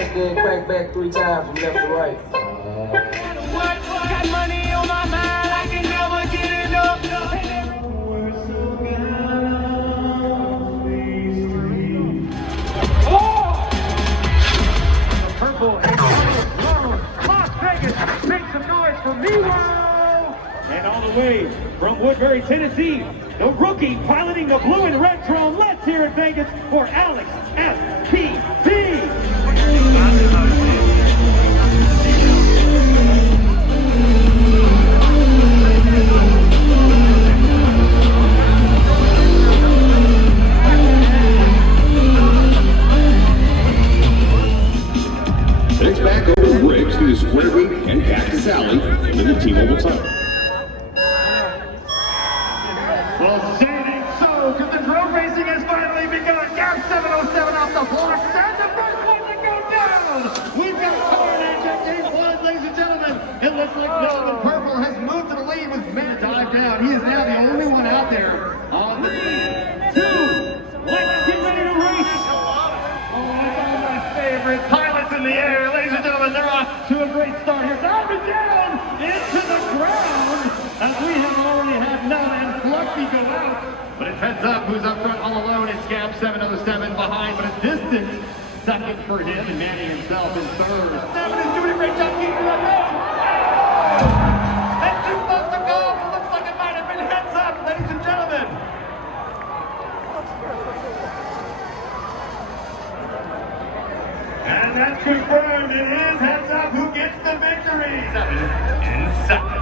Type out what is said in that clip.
crank, then crank back 3 times from left to right. Got money on my mind, I can never get enough. Purple and blown. Las Vegas, make some noise for Weezer! And all the way from Woodbury, Tennessee, the rookie piloting the blue and red drone. Let's hear it, Vegas, for Alex FPV. It's back over the bridge through the Square Root and Cactus Alley into the T-Mobile Tunnel. Well, standing so, because the drone racing has finally begun. Gap 707 off the block. And the first one to go down. We've got Carnage at gate 1, ladies and gentlemen. It looks like Melvin Purple has moved to the lead with Matt dive down. He is now the only one out there on the 3, 2. Let's get ready to race. Oh, that's one of my favorite pilots in the air. Ladies and gentlemen, they're off to a great start here. Down and down into the ground. As we have already had Nella and Fluffy go out. But it's heads up who's up front all alone. It's Gap 707 behind, but a distant second for him and Manny himself in third. Seven is doing a great job keeping that road. And 2 left to go. It looks like it might have been heads up, ladies and gentlemen. And that's confirmed. It is heads up who gets the victory. 7 in second.